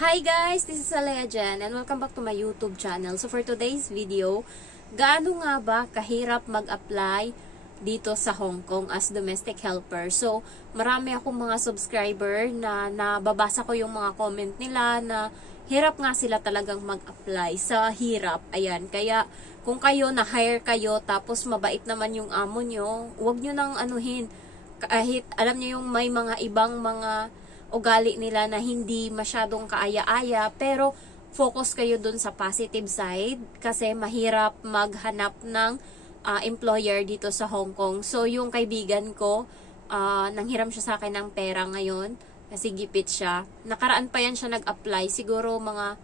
Hi guys, this is Alea Jen and welcome back to my YouTube channel. So for today's video, gaano nga ba kahirap mag-apply dito sa Hong Kong as domestic helper? So marami akong mga subscriber na nababasa ko yung mga comment nila na hirap nga sila talagang mag-apply sa hirap. Ayan, kaya kung kayo na-hire kayo tapos mabait naman yung amo nyo, huwag nyo nang anuhin. Kahit alam nyo yung may mga ibang mga ugali nila na hindi masyadong kaaya-aya, pero focus kayo dun sa positive side kasi mahirap maghanap ng employer dito sa Hong Kong. So yung kaibigan ko, nanghiram siya sa akin ng pera ngayon kasi gipit siya. Nakaraan pa yan siya nag-apply, siguro mga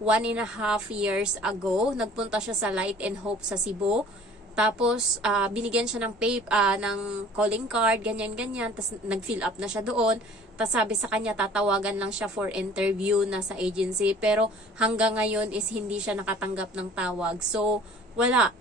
1.5 years ago. Nagpunta siya sa Light and Hope sa Cebu. Tapos, binigyan siya ng ng calling card, ganyan-ganyan. Tapos, nag-fill up na siya doon. Tapos, sabi sa kanya, tatawagan lang siya for interview na sa agency. Pero, hanggang ngayon is hindi siya nakatanggap ng tawag. So, wala.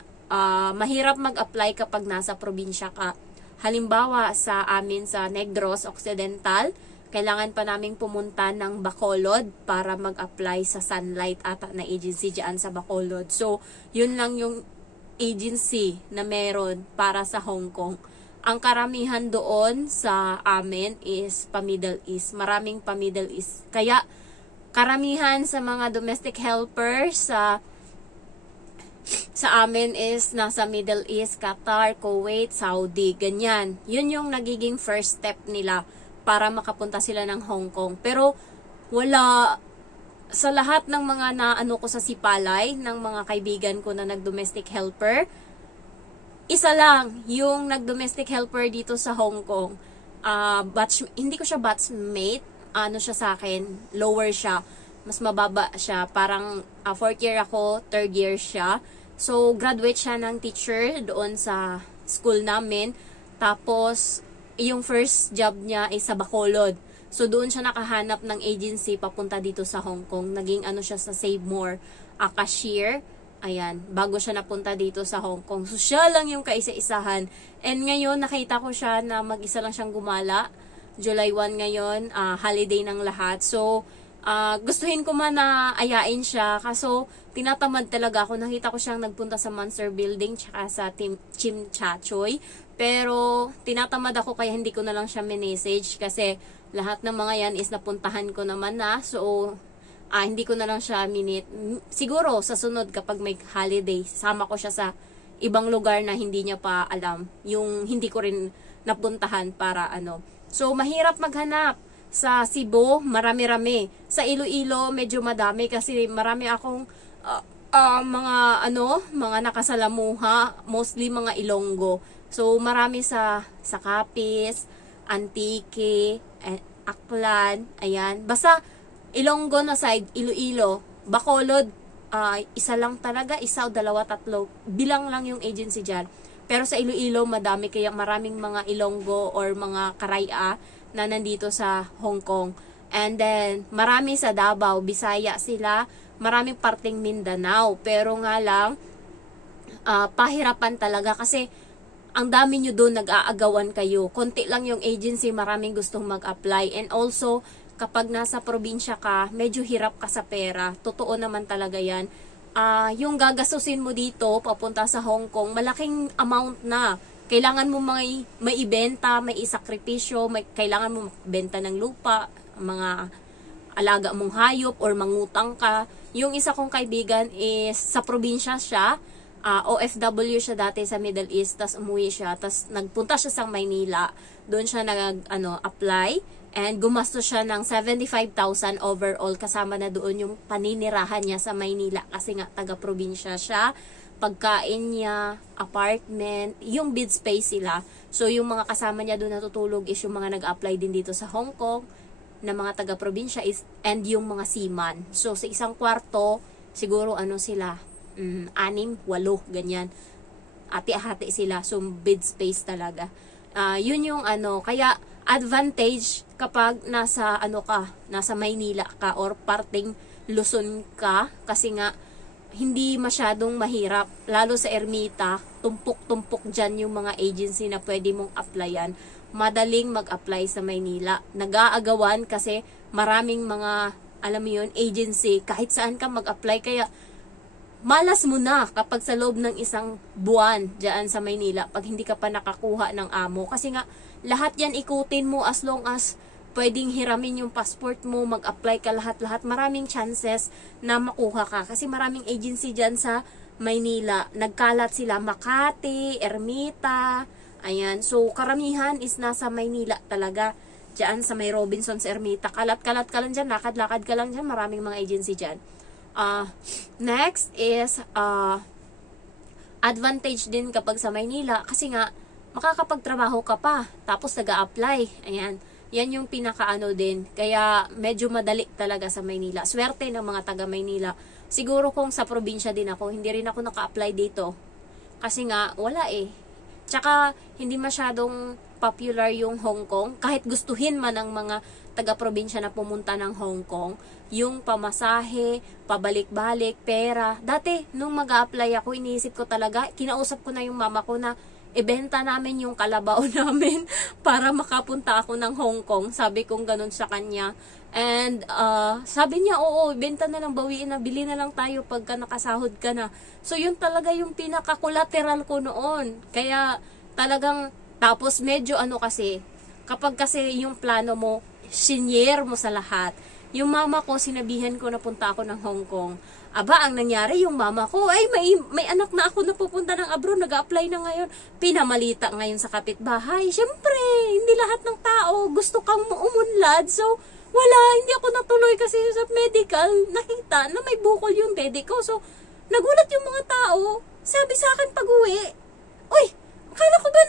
Mahirap mag-apply kapag nasa probinsya ka. Halimbawa, sa amin sa Negros Occidental, kailangan pa naming pumunta ng Bacolod para mag-apply sa Sunlight ata na agency dyan sa Bacolod. So, yun lang yung agency na meron para sa Hong Kong. Ang karamihan doon sa amin is pa-Middle East. Maraming pa-Middle East. Kaya, karamihan sa mga domestic helpers sa amin is nasa Middle East, Qatar, Kuwait, Saudi, ganyan. Yun yung nagiging first step nila para makapunta sila ng Hong Kong. Pero, wala sa lahat ng mga naano ko sa Sipalay, ng mga kaibigan ko na nag-domestic helper, isa lang yung nag-domestic helper dito sa Hong Kong. Hindi ko siya batchmate, ano siya sa akin, lower siya, mas mababa siya, parang 4th year ako, 3rd year siya. So, graduate siya ng teacher doon sa school namin. Tapos, yung first job niya ay sa Bacolod. So, doon siya nakahanap ng agency papunta dito sa Hong Kong. Naging ano siya sa Save More, cashier. Ayan, bago siya napunta dito sa Hong Kong. So, siya lang yung kaisa-isahan. And ngayon, nakita ko siya na mag-isa lang siyang gumala. July 1 ngayon, holiday ng lahat. So, gustuhin ko man na ayain siya. Kaso, tinatamad talaga ako. Nakita ko siyang nagpunta sa Monster Building tsaka sa Chim Cha Choy. Pero, tinatamad ako kaya hindi ko na lang siya minessage kasi lahat ng mga yan is napuntahan ko naman na. So, hindi ko na lang siya siguro sa sunod kapag may holiday, sama ko siya sa ibang lugar na hindi niya pa alam. Yung hindi ko rin napuntahan para ano. So, mahirap maghanap. Sa Cebu, marami-rami. Sa Iloilo, medyo madami kasi marami akong mga nakasalamuha, mostly mga Ilonggo. So, marami sa Capiz, Antique, Aklan, ayan. Basta, Ilonggo na side, Iloilo, Bacolod, isa lang talaga, isa o dalawa, tatlo, bilang lang yung agency dyan. Pero sa Iloilo, madami, kaya maraming mga Ilonggo or mga Karaya na nandito sa Hong Kong. And then, marami sa Davao, Bisaya sila, maraming parting Mindanao. Pero nga lang, pahirapan talaga kasi ang dami nyo doon, nag-aagawan kayo. Konti lang yung agency, maraming gustong mag-apply. And also, kapag nasa probinsya ka, medyo hirap ka sa pera. Totoo naman talaga yan. Yung gagastusin mo dito, papunta sa Hong Kong, malaking amount na. Kailangan mo may ibenta, may isakripisyo, kailangan mo benta ng lupa, mga alaga mong hayop, or mangutang ka. Yung isa kong kaibigan is sa probinsya siya, OFW siya dati sa Middle East, tas umuwi siya, tas nagpunta siya sa Maynila, doon siya apply, and gumastos siya ng 75,000 overall, kasama na doon yung paninirahan niya sa Maynila, kasi nga taga-probinsya siya, pagkain niya, apartment, yung bid space sila. So, yung mga kasama niya doon natutulog is yung mga nag-apply din dito sa Hong Kong, na mga taga-probinsya, and yung mga seaman. So, sa isang kwarto, siguro sila, 6, 8, ganyan. Ati-hati sila. So, bid space talaga. Yun yung kaya advantage kapag nasa nasa Maynila ka or parting Luzon ka, kasi nga hindi masyadong mahirap, lalo sa Ermita, tumpok-tumpok dyan yung mga agency na pwede mong applyan. Madaling mag-apply sa Maynila. Nag-aagawan kasi maraming mga alam mo yun, agency, kahit saan ka mag-apply. Kaya, malas mo na kapag sa loob ng isang buwan dyan sa Maynila, pag hindi ka pa nakakuha ng amo. Kasi nga, lahat yan ikutin mo as long as pwedeng hiramin yung passport mo, mag-apply ka lahat-lahat. Maraming chances na makuha ka. Kasi maraming agency dyan sa Maynila. Nagkalat sila Makati, Ermita, ayan. So, karamihan is nasa Maynila talaga. Diyan sa may Robinsons Ermita. Kalat-kalat ka lang dyan, lakad-lakad ka lang dyan. Maraming mga agency dyan. Next is advantage din kapag sa Maynila kasi nga makakapagtrabaho ka pa tapos nag-a-apply. Ayan. Yan yung pinakaano din. Kaya medyo madali talaga sa Maynila. Swerte ng mga taga Maynila. Siguro kung sa probinsya din ako, hindi rin ako naka-apply dito. Kasi nga wala eh. Tsaka hindi masyadong popular yung Hong Kong. Kahit gustuhin man ng mga taga-probinsya na pumunta ng Hong Kong, yung pamasahe, pabalik-balik, pera. Dati, nung mag-a-apply ako, iniisip ko talaga, kinausap ko na yung mama ko na ibenta namin yung kalabaw namin para makapunta ako ng Hong Kong. Sabi kong ganun sa kanya. And sabi niya, oo, ibenta na lang, bawiin na, bili na lang tayo pagka nakasahod ka na. So, yun talaga yung pinaka-collateral ko noon. Kaya talagang, tapos medyo ano kasi, kapag kasi yung plano mo, senior mo sa lahat. Yung mama ko, sinabihan ko na punta ako ng Hong Kong. Aba, ang nangyari, yung mama ko, ay may anak na ako na pupunta ng abroad, nag-a-apply na ngayon. Pinamalita ngayon sa kapitbahay. Siyempre, hindi lahat ng tao gusto kang umunlad. So, wala, hindi ako natuloy kasi sa medical, nakita na may bukol yung dede ko. So, nagulat yung mga tao. Sabi sa akin pag-uwi, uy, akala ko ba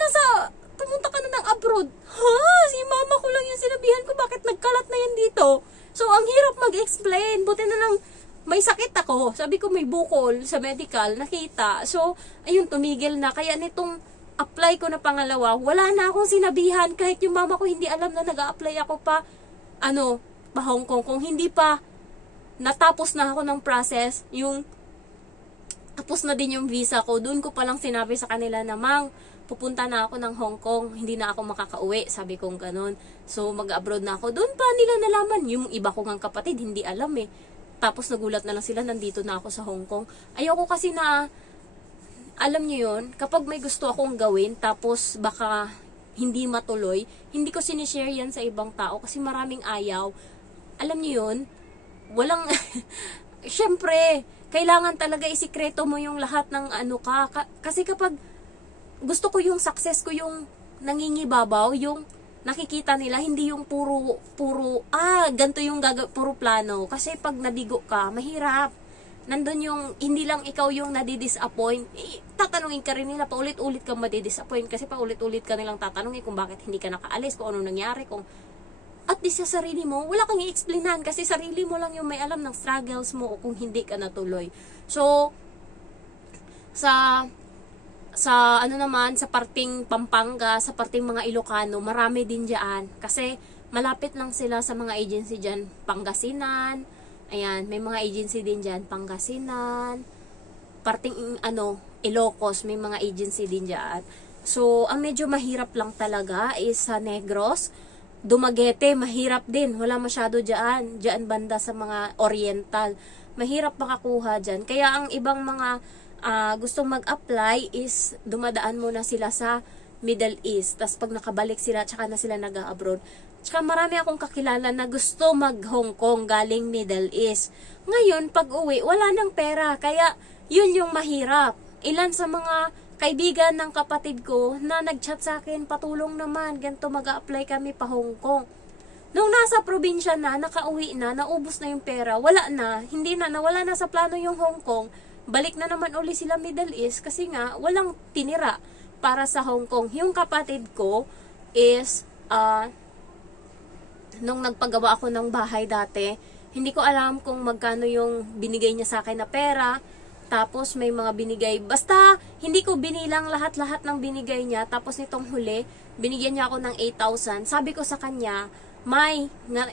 pumunta ka na ng abroad? Ha? Si mama ko lang yung sinabihan ko, bakit nagkalat na yan dito? So, ang hirap mag-explain. Buti na lang, may sakit ako. Sabi ko, may bukol sa medical, nakita. So, ayun, tumigil na. Kaya nitong apply ko na pangalawa, wala na akong sinabihan. Kahit yung mama ko hindi alam na nag-a-apply ako pa Hong Kong. Kung hindi pa, natapos na ako ng process, tapos na din yung visa ko. Doon ko palang sinabi sa kanila na, Mang, pupunta na ako ng Hong Kong, hindi na ako makakauwi, sabi kong ganun. So, mag-abroad na ako. Doon pa nila nalaman. Yung iba ko ngang kapatid, hindi alam eh. Tapos nagulat na lang sila, nandito na ako sa Hong Kong. Ayoko kasi na, alam niyo yun, kapag may gusto akong gawin, tapos baka hindi matuloy, hindi ko sinishare yan sa ibang tao kasi maraming ayaw. Alam niyo yun, walang, syempre, kailangan talaga isikreto mo yung lahat ng kasi kapag gusto ko yung success ko, yung nangingibabaw, yung nakikita nila, hindi yung puro, ganito yung puro plano. Kasi pag nabigo ka, mahirap. Nandun yung, hindi lang ikaw yung nadidisappoint. Tatanungin ka rin nila, paulit-ulit kang madidisappoint. Kasi paulit-ulit ka nilang tatanungin kung bakit hindi ka nakaalis, kung ano nangyari, at di sa sarili mo, wala kang i-explainan. Kasi sarili mo lang yung may alam ng struggles mo o kung hindi ka natuloy. So, sa parting Pampanga, sa parting mga Ilocano, marami din diyan. Kasi malapit lang sila sa mga agency diyan, Pangasinan. Ayan, may mga agency din diyan, Pangasinan. Parting Ilocos, may mga agency din diyan. So, ang medyo mahirap lang talaga is sa Negros. Dumaguete, mahirap din. Wala masyado diyan. Diyan banda sa mga Oriental. Mahirap makakuha diyan. Kaya ang ibang mga gustong mag-apply is dumadaan muna sila sa Middle East. Tapos pag nakabalik sila, tsaka na sila nag-abroad. Tsaka marami akong kakilala na gusto mag-Hong Kong galing Middle East. Ngayon, pag uwi, wala nang pera. Kaya, yun yung mahirap. Ilan sa mga kaibigan ng kapatid ko na nag-chat sa akin, patulong naman, ganito mag-a-apply kami pa Hong Kong. Nung nasa probinsya na, nakauwi na, naubos na yung pera, wala na, nawala na sa plano yung Hong Kong. Balik na naman uli sila Middle East kasi nga walang tinira para sa Hong Kong. Yung kapatid ko is nung nagpagawa ako ng bahay dati, hindi ko alam kung magkano yung binigay niya sa akin na pera. Tapos may mga binigay. Basta hindi ko binilang lahat-lahat ng binigay niya. Tapos nitong huli, binigyan niya ako ng 8,000. Sabi ko sa kanya, May,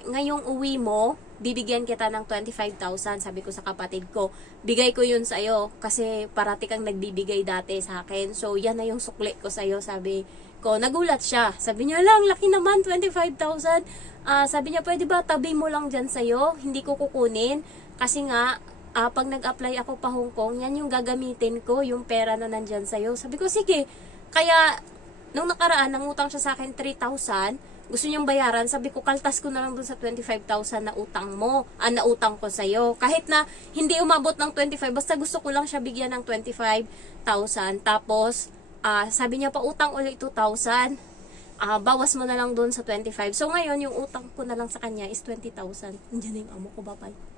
ngayong uwi mo, bibigyan kita ng 25,000, sabi ko sa kapatid ko. Bigay ko yun sa'yo kasi parati kang nagbibigay dati sa akin. So, yan na yung sukli ko sa'yo, sabi ko. Nagulat siya. Sabi niya lang, laki naman, 25,000. Sabi niya, pwede ba tabi mo lang dyan sa'yo? Hindi ko kukunin. Kasi nga, pag nag-apply ako pa Hong Kong, yan yung gagamitin ko, yung pera na nandyan sa'yo. Sabi ko, sige. Kaya, nung nakaraan, nangutang siya sa akin 3,000. Gusto niyang bayaran. Sabi ko, kaltas ko na lang dun sa 25,000 na utang mo. Na utang ko sa'yo. Kahit na hindi umabot ng 25, basta gusto ko lang siya bigyan ng 25,000. Tapos, sabi niya pa, utang ulit 2,000. Bawas mo na lang dun sa 25. So, ngayon, yung utang ko na lang sa kanya is 20,000. Nandiyan na yung amo ko, bye-bye.